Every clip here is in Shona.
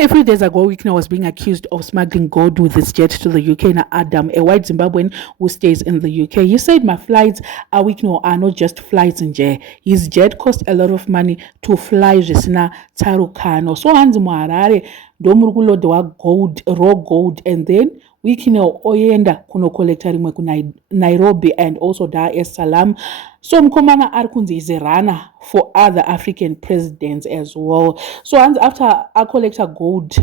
a few days ago, Wikner was being accused of smuggling gold with his jet to the UK. Now, Adam, a white Zimbabwean who stays in the UK, he said, "My flights are Wikner are not just flights in J. His jet cost a lot of money to fly Jesina Tarukano. So, Hanzi Muharare, Domurukulo dewa gold, raw gold, and then Wikner oyenda kuno collector Nairobi and also Dar es Salaam. So Mkomana Arkunzi is a runner for other African presidents as well. So after I collect gold,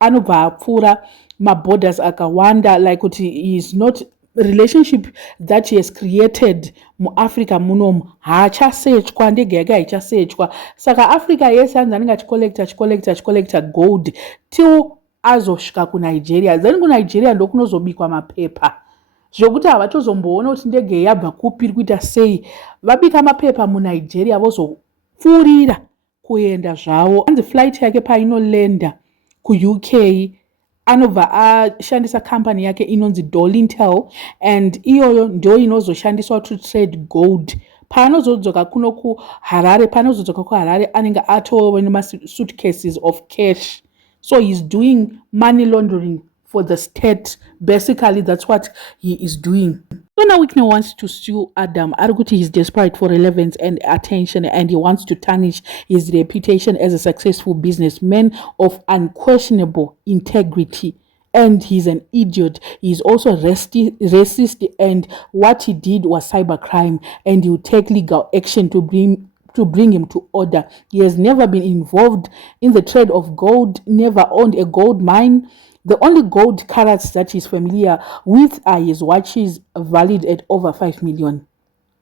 Anova Pura, my borders akawanda, like he is not relationship that he has created mu Africa munom hachasechwa ndegega ichasechwa. Saka Africa yesanza ngachicollector gold till azosvika kuNigeria. Then kuNigeria ndokunozobikwa mapepa. Zvokuti havatozomboona kuti ndege yabva kupi iri kuita sei. Vabika mapepa muNigeria vozopfuurira kuenda zvavo. Hanzi flight yake painolenda kuUK anobva ashandisa company yake inonzi Dolintel, and iyoyo ndio inozoshandiswa to trade gold. Paanozodzoka kuno kuHarare, anenge atova nemasuitcases of cash. So he's doing money laundering for the state. Basically, that's what he is doing. So now Wikner wants to sue Adam. Arguti is desperate for relevance and attention, and he wants to tarnish his reputation as a successful businessman of unquestionable integrity. And he's an idiot. He's also racist, and what he did was cybercrime, and he will take legal action to bring him to order. He has never been involved in the trade of gold, never owned a gold mine. The only gold carats that he's familiar with are his watches valued at over 5 million.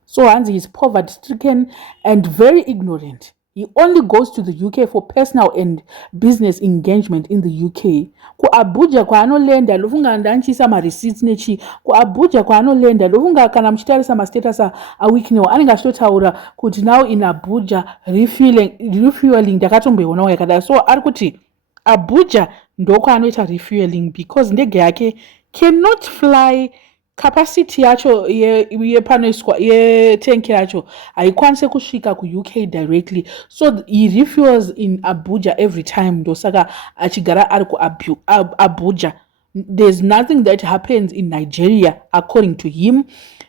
So Hanzi is poverty-stricken and very ignorant. He only goes to the UK for personal and business engagement in the UK. Ku Abuja kwaanolenda lofunga ndanchisa ma receipts nechi. Ku Abuja kwaanolenda lofunga kana mchitarisa ma status a Wikner anenge achitotaura kuti now in Abuja refueling ndakatomboiona yakadai. So arikuti Abuja ndoko anoita refueling because ndege yake cannot fly. Capacity yacho yepanoiswa yetank yacho haikwanise kusvika kuUK directly, so he refuels in Abuja every time. Ndosaka achigara ari kuAbuja. There's nothing that happens in Nigeria according to him.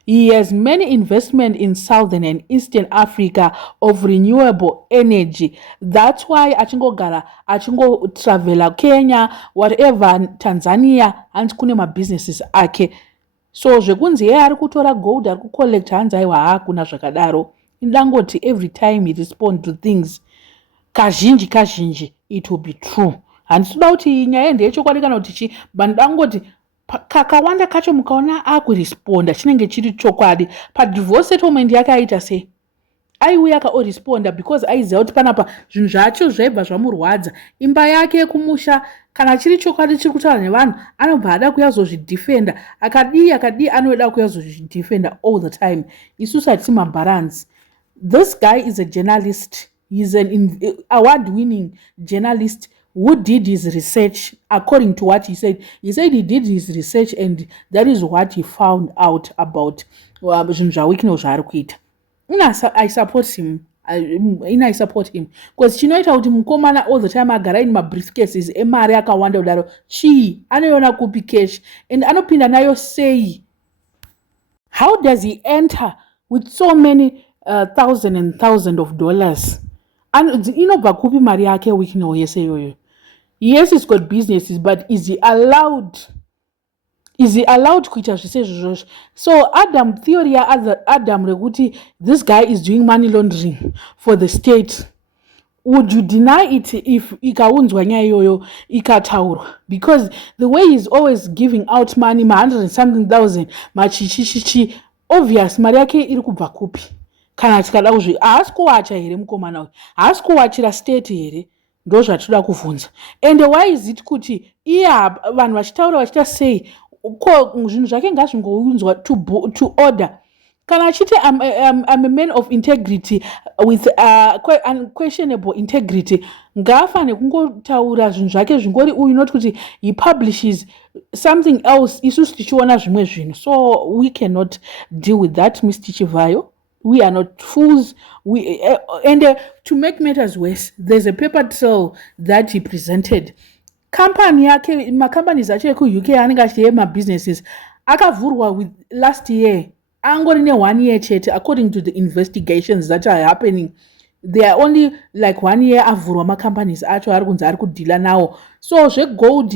He has many investment in Southern and Eastern Africa of renewable energy. That's why achingo travel Kenya, whatever, Tanzania, and kune ma businesses ake. So zvekunzi yeye ari kutora gold ari kucollect hanzi aiwa hakuna zvakadaro. Indangoti every time he respond to things kazhinji it will be true. Handisuda kuti nyaya ndeyechokwadi kana kuti chi, but ndangoti kakawanda kacho mukaona akuresponda chinenge chiri chokwadi. Padivorce settlement yake aita sei? Aiuya akaoresponda because aiziva kuti panapa zvinhu zvacho zvaibva zvamurwadza. Imba yake yekumusha kana chiri chokwadi chiri kutaura nevanhu anobva ada kuyazozvidefenda. Akadii anoda kuyazozvidefenda all the time. Isusu hatisi mabalance. This guy is a journalist. He's an award-winning journalist who did his research according to what he said. He said he did his research and that is what he found out about zvinhu zvaWikner zvaari kuita. I support him. I support him because chinoita kuti mukomana all the time agara in briefcases emari akawanda kudaro chii anoiona kupi cash and anopinda nayo sei. How does he enter with so many thousands of dollars? And inobva kupi mari yake Wikner yese yoyo? Yes, he's got businesses, but is he allowed kuita zvese izvozvo? So Adam theory Adam rekuti this guy is doing money laundering for the state, would you deny it if ikaunzwa nyaya iyoyo ikataurwa? Because the way he's always giving out money, 100 and something thousand, machichichichi, obvious mari yake iri kubva kupi? Kana tikada kuzvi haasi kuwacha here mukomana uyu, haasi kuwachira state here, ndo zvatoda kuvhunza. And why is it kuti iye vanhu vachitaura vachita sei zvinhu zvake ngazvingounzwa to order? Kana achiti I'm a man of integrity with unquestionable integrity, ngaafane kungotaura zvinhu zvake zvingori uyu, not kuti he publishes something else isusu tichiona zvimwe zvinhu. So we cannot deal with that, Mr. Chivayo. We are not fools. To make matters worse, there's a paper trail that he presented. Company yake, companies acho eku-UK anenge achiite mabusinesses akavhurwa with last year angori ne1 year chete. According to the investigations that are happening, they are only like 1 year avhurwa macompanies acho ari kunzi ari kudhila nawo. So zvegold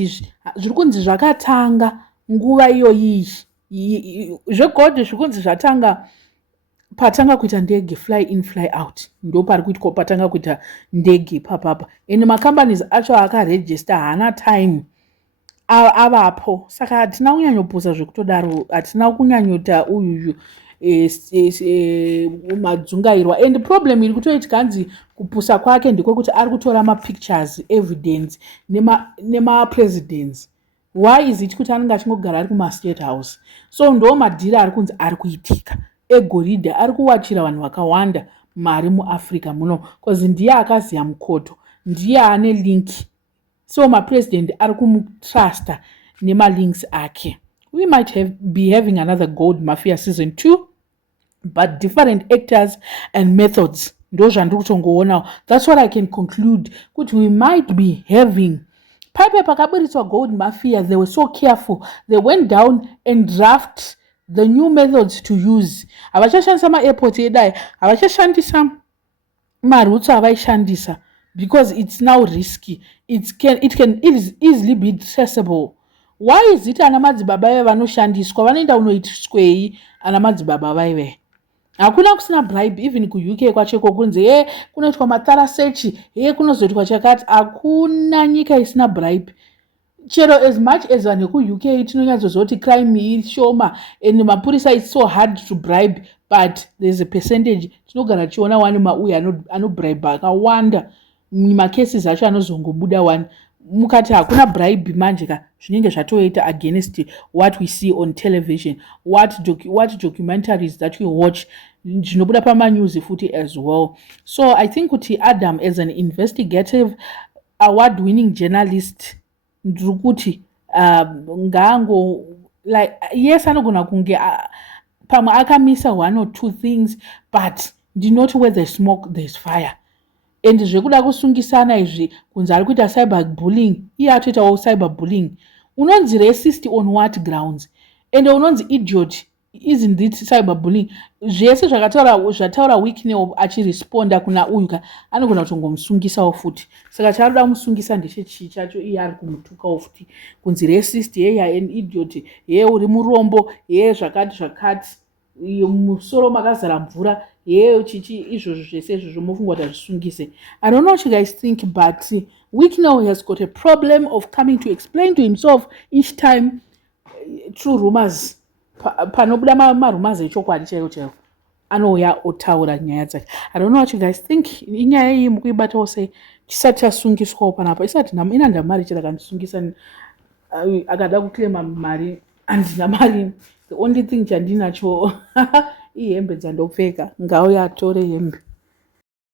zviri kunzi zvakatanga nguva iyoyi. Zvegold zviri kunzi zvatanga patanga kuita ndege, fly in fly out, ndo pari kuitwa patanga kuita ndege papapa. And macompanies acho akaregister haana time avapo, saka hatina kunyanyopusa zvekutodaro, hatina kunyanyota uyuyu madzungairwa. And problem iri kutoitika kanzi kupusa kwake ndekwekuti ari kutora mapictures evidence nema-presidents. Why is it kuti anenge achingogara ari kuma-state house? So ndo madhira ari kunzi ari kuitika egoridhe, ari kuwachira vanhu vakawanda mari muAfrica muno, because ndiye akaziya mukoto, ndiye ane link. So mapresident ari kumutrusta nemalinks ake. We might be having another gold mafia season 2, but different actors and methods. Ndo zvandiri kutongoona. That's what I can conclude, kuti we might be having paipe pakaburitswa gold mafia. They were so careful, they went down and draft the new methods to use. Havachashandisa ma-airport edai, havachashandisa marutsa avaishandisa, because it's now risky. It can easily be traceable. Why is it ana madzibaba ive vanoshandiswa vanoenda unoitiswei ana madzibaba vaive? Hakuna kusina bribe even ku-UK kwacheko kunzi kunoitwa mathara search, kunozoitwa chakati. Hakuna nyika isina bribe. Chero as much as vanhu veku-UK tinonyatsozoti crime ishoma and mapurisa it's so hard to bribe, but there's a percentage tinogara tichiona wani mauya anobribe akawanda. Macases acho anozongobuda wani. Mukati hakuna bribe manje ka zvinenge zvatoita against what we see on television, what documentaries that we watch, zvinobuda pamanews futi as well. So I think kuti Adam as an investigative award-winning journalist, ndrukuti ngango like yes anogona kunge pamwe akamisa 1 or 2 things, but ndinoti where there's smoke there's fire. And zvekuda kusungisana izvi kunzi ari kuita cyberbullying, iye atoitawo cyberbullying. Unonzi racist on what grounds? And unonzi idiot, isn't it cyberbullying? Zvese zvataura Wicknell achiresponda kuna uyuka anogona kutongomusungisawo futi. Saka charoda kumusungisa ndechechii chacho, iye ari kumutukawo futi kunzi racist, an idiot, uri murombo, zvakati musoro makazara mvura, chichi izvozvo zvese izvozvo mofungwa kuti azvisungise. I don't know what you guys think, but Wicknell has got a problem of coming to explain to himself each time true rumors, panobuda marumors echokwadi chaiwo chaiwo, anouya otaura nyaya dzake. I don't know what you guys think. Inyaya iyi mukuibatawo sei? Chisati chasungiswawo panapa, isati ina ndamari chirakandisungisa akada kuclaima mari, handina mari. The only thing chandinacho ihembe dzandopfeka, ngauya atore hembe.